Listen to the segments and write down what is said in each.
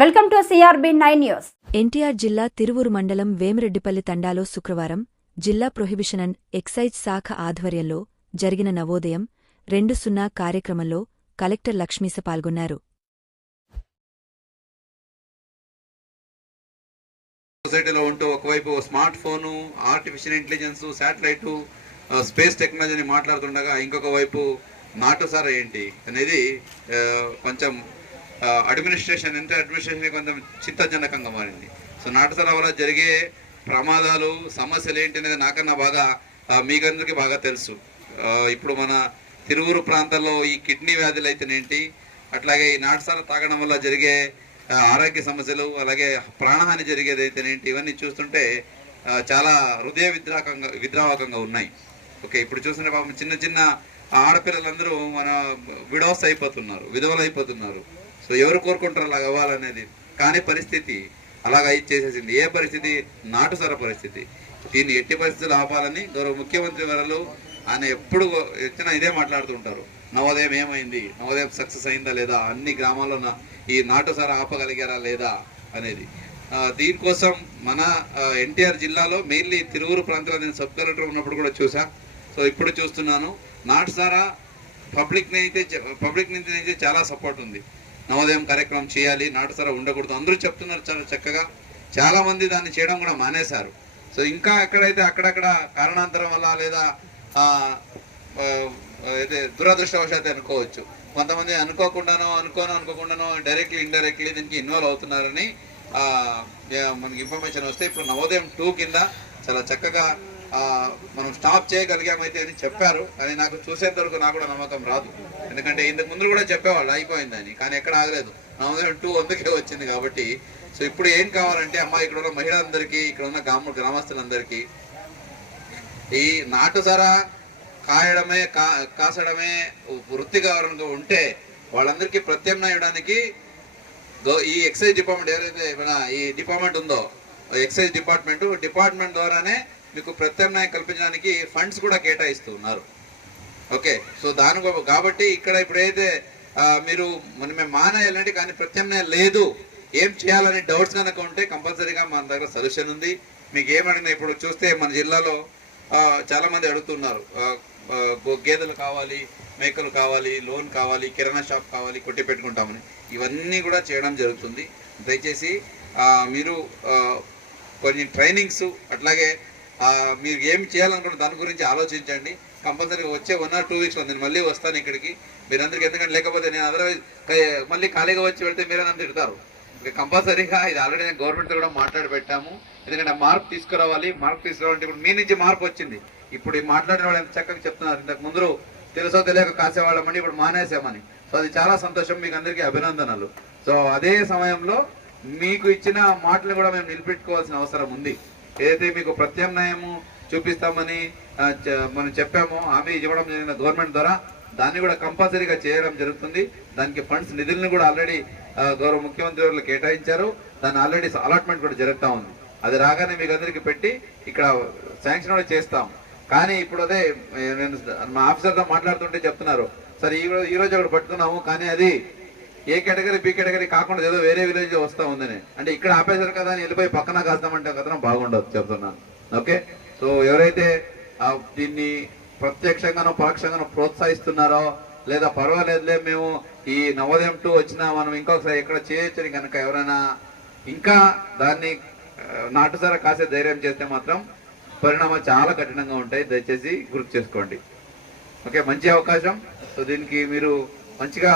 Welcome to CRB9 news. NTR జిల్లా తిరువూరు మండలం వేమిరెడ్డిపల్లి తండాలో శుక్రవారం జిల్లా ప్రొహిబిషన్ అండ్ ఎక్సైజ్ శాఖ ఆధ్వర్యంలో జరిగిన నవోదయం 2.0 కార్యక్రమంలో కలెక్టర్ లక్ష్మీస పాల్గొన్నారు. సొసైటీలో ఉంటూ ఒకవైపు smart phone, artificial intelligence, satellite, space టెక్నాలజీని మాట్లాడుతుండగా ఇంకొక వైపు నాటుసారా ఏంటి అనేది కొంచెం అడ్మినిస్ట్రేషన్ కొంచెం చింతాజనకంగా మారింది. సో నాటుసారా వల్ల జరిగే ప్రమాదాలు, సమస్యలు ఏంటి అనేది నాకన్నా బాగా మీకందరికీ బాగా తెలుసు. ఇప్పుడు మన తిరువూరు ప్రాంతాల్లో ఈ కిడ్నీ వ్యాధులు అయితేనేంటి, అట్లాగే ఈ నాటుసారా తాగడం వల్ల జరిగే ఆరోగ్య సమస్యలు, అలాగే ప్రాణహాని జరిగేది అయితేనేంటి, ఇవన్నీ చూస్తుంటే చాలా హృదయ విద్రావకంగా ఉన్నాయి. ఓకే, ఇప్పుడు చూసిన పాపం చిన్న చిన్న ఆడపిల్లలందరూ మన విధవలు అయిపోతున్నారు. సో ఎవరు కోరుకుంటారు అలాగ అవ్వాలనేది? కానీ పరిస్థితి అలాగ చేసేసింది. ఏ పరిస్థితి? నాటుసారా పరిస్థితి. దీన్ని ఎట్టి పరిస్థితులు ఆపాలని గౌరవ ముఖ్యమంత్రి గారు ఆయన ఎప్పుడు వచ్చినా ఇదే మాట్లాడుతుంటారు. నవోదయం ఏమైంది, నవోదయం సక్సెస్ అయిందా లేదా, అన్ని గ్రామాల్లో ఈ నాటుసారా ఆపగలిగారా లేదా అనేది. దీనికోసం మన ఎన్టీఆర్ జిల్లాలో మెయిన్లీ తిరువూరు ప్రాంతంలో నేను సబ్ కలెక్టర్ ఉన్నప్పుడు కూడా చూసా. సో ఇప్పుడు చూస్తున్నాను, నాటుసారా పబ్లిక్ నుంచి అయితే చాలా సపోర్ట్ ఉంది. నవోదయం కార్యక్రమం చేయాలి, నాటుసారా ఉండకూడదు అందరూ చెప్తున్నారు చాలా చక్కగా. చాలా మంది దాన్ని చేయడం కూడా మానేశారు. సో ఇంకా ఎక్కడైతే అక్కడక్కడ కారణాంతరం వల్ల లేదా అయితే దురదృష్టవశాత్తు అనుకోవచ్చు, కొంతమంది అనుకోకుండానో డైరెక్ట్లీ ఇండైరెక్ట్లీ దీనికి ఇన్వాల్వ్ అవుతున్నారని మనకి ఇన్ఫర్మేషన్ వస్తే ఇప్పుడు నవోదయం 2 కింద చాలా చక్కగా మనం స్టాప్ చేయగలిగామైతే అని చెప్పారు. కానీ నాకు చూసేంత వరకు నాకు కూడా నమ్మకం రాదు. ఎందుకంటే ఇంతకు ముందు కూడా చెప్పేవాళ్ళు అయిపోయిందని, కానీ ఎక్కడ ఆగలేదు. నవోదయం 2 అందుకే వచ్చింది కాబట్టి. సో ఇప్పుడు ఏం కావాలంటే ఇక్కడ ఉన్న మహిళలందరికీ, ఇక్కడ ఉన్న గ్రామస్తులందరికీ ఈ నాటుసారా కాసడమే వృత్తిగా ఉంటే వాళ్ళందరికీ ప్రత్యామ్నాయడానికి ఈ ఎక్సైజ్ డిపార్ట్మెంట్ ఏదైతే మన ఈ డిపార్ట్మెంట్ ఉందో, ఎక్సైజ్ డిపార్ట్మెంట్ ద్వారానే మీకు ప్రత్యామ్నాయం కల్పించడానికి ఫండ్స్ కూడా కేటాయిస్తూ ఉన్నారు. ఓకే, సో కాబట్టి ఇక్కడ ఇప్పుడైతే మీరు మేము మానేయాలంటే కానీ ప్రత్యామ్నాయం లేదు, ఏం చేయాలని డౌట్స్ కనుక ఉంటే కంపల్సరీగా మన దగ్గర సొల్యూషన్ ఉంది. మీకు ఏమడిగినా ఇప్పుడు చూస్తే మన జిల్లాలో చాలామంది అడుగుతున్నారు, గేదెలు కావాలి, మేకలు కావాలి, లోన్ కావాలి, కిరాణా షాప్ కావాలి, కొట్టి పెట్టుకుంటామని. ఇవన్నీ కూడా చేయడం జరుగుతుంది. దయచేసి మీరు కొన్ని ట్రైనింగ్స్, అట్లాగే మీరు ఏం చేయాలనుకుంటే దాని గురించి ఆలోచించండి. కంపల్సరీగా వచ్చే 1 or 2 వీక్స్లో నేను మళ్ళీ వస్తాను ఇక్కడికి మీరందరికీ. ఎందుకంటే లేకపోతే నేను అదర్వైజ్ మళ్ళీ ఖాళీగా వచ్చి వెళ్తే మీరేనా తిడతారు. కంపల్సరీగా ఇది ఆల్రెడీ నేను గవర్నమెంట్తో కూడా మాట్లాడి పెట్టాము. ఎందుకంటే మార్పు తీసుకురావాలంటే ఇప్పుడు మీ నుంచి మార్పు వచ్చింది. ఇప్పుడు మాట్లాడిన వాళ్ళు ఎంత చక్కగా చెప్తున్నారు. ఇంతకు ముందు తెలుసో తెలియక కాసేవాళ్ళమని ఇప్పుడు మానేసామని. సో అది చాలా సంతోషం, మీకు అందరికీ అభినందనలు. సో అదే సమయంలో మీకు ఇచ్చిన మాటలు కూడా మేము నిలబెట్టుకోవాల్సిన అవసరం ఉంది. ఏదైతే మీకు ప్రత్యామ్నాయము చూపిస్తామని మనం చెప్పామో, హామీ ఇవ్వడం జరిగిన గవర్నమెంట్ ద్వారా, దాన్ని కూడా కంపల్సరీగా చేయడం జరుగుతుంది. దానికి ఫండ్స్ నిధులను కూడా ఆల్రెడీ గౌరవ ముఖ్యమంత్రి గారు కేటాయించారు. దాన్ని ఆల్రెడీ అలాట్మెంట్ కూడా జరుగుతూ ఉంది. అది రాగానే మీకు అందరికీ పెట్టి ఇక్కడ శాంక్షన్ కూడా చేస్తాం. కానీ ఇప్పుడు అదే నేను మా ఆఫీసర్తో మాట్లాడుతుంటే చెప్తున్నారు, సరే ఈరోజు అక్కడ పట్టుకున్నాము, కానీ అది ఏ కేటగిరీ బి కేటగిరీ కాకుండా ఏదో వేరే విలేజ్ వస్తూ ఉందని. అంటే ఇక్కడ ఆపేశారు కదా అని వెళ్ళిపోయి పక్కన కాస్తామంటే కథనం బాగుండదు చెప్తున్నాను. ఓకే, సో ఎవరైతే దీన్ని ప్రత్యక్షంగానో పరోక్షంగానో ప్రోత్సహిస్తున్నారో, లేదా పర్వాలేదులే మేము ఈ నవోదయం 2 వచ్చినా మనం ఇంకొకసారి ఎక్కడ చేయొచ్చని కనుక ఎవరైనా ఇంకా దాన్ని నాటుసారా కాసే ధైర్యం చేస్తే మాత్రం పరిణామాలు చాలా కఠినంగా ఉంటాయి. దయచేసి గుర్తు చేసుకోండి. ఓకే, మంచి అవకాశం. సో దీనికి మీరు మంచిగా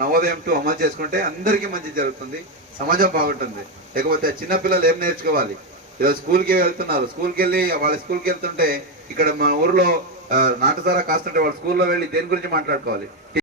నవోదయం 2 అమలు చేసుకుంటే అందరికీ మంచి జరుగుతుంది, సమాజం బాగుంటుంది. లేకపోతే చిన్నపిల్లలు ఏం నేర్చుకోవాలి? ఈరోజు స్కూల్కి వెళ్తున్నారు, వాళ్ళ స్కూల్కి వెళ్తుంటే ఇక్కడ మన ఊర్లో నాటుసారా కాస్తుంటే వాళ్ళ స్కూల్లో వెళ్ళి దేని గురించి మాట్లాడుకోవాలి?